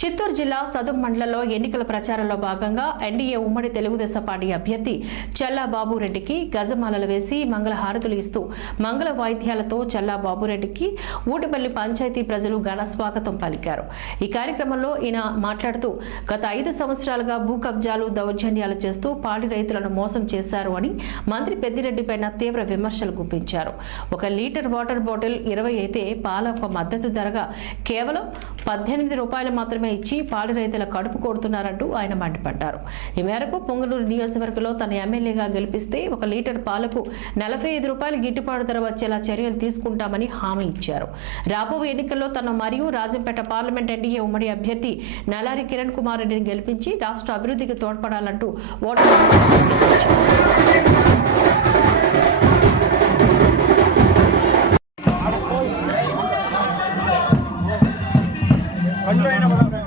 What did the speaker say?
చిత్తూరు జిల్లా సదుం మండలంలో ఎన్నికల ప్రచారంలో భాగంగా ఎన్డీఏ ఉమ్మడి తెలుగుదేశం పార్టీ అభ్యర్థి చల్లా బాబురెడ్డికి గజమాలలు వేసి మంగళహారతులు ఇస్తూ మంగళ వాయిద్యాలతో చల్లా బాబురెడ్డికి ఊటిపల్లి పంచాయతీ ప్రజలు ఘన స్వాగతం పలికారు. ఈ కార్యక్రమంలో ఈయన మాట్లాడుతూ గత 5 సంవత్సరాలుగా భూ కబ్జాలు దౌర్జన్యాలు చేస్తూ పాడి రైతులను మోసం చేశారు అని మంత్రి పెద్దిరెడ్డిపైన తీవ్ర విమర్శలు గుప్పించారు. 1 లీటర్ వాటర్ బాటిల్ 20 అయితే పాల మద్దతు ధరగా కేవలం 18 రూపాయలు మాత్రమే ఇచ్చి పాడి రైతుల కడుపు కొడుతున్నారంటూ ఆయన మండిపడ్డారు. ఈ మేరకు పొంగనూరు నియోజకవర్గంలో తన ఎమ్మెల్యేగా గెలిపిస్తే 1 లీటర్ పాలకు 45 రూపాయలు గిట్టుబాటు ధర వచ్చేలా చర్యలు తీసుకుంటామని హామీ ఇచ్చారు. రాబోయే ఎన్నికల్లో తన మరియు రాజంపేట పార్లమెంట్ ఎన్డీఏ ఉమ్మడి అభ్యర్థి నల్లారి కిరణ్ కుమార్ రెడ్డిని గెలిపించి రాష్ట్ర అభివృద్ధికి తోడ్పడాలంటూ ఓటర్ పండుగ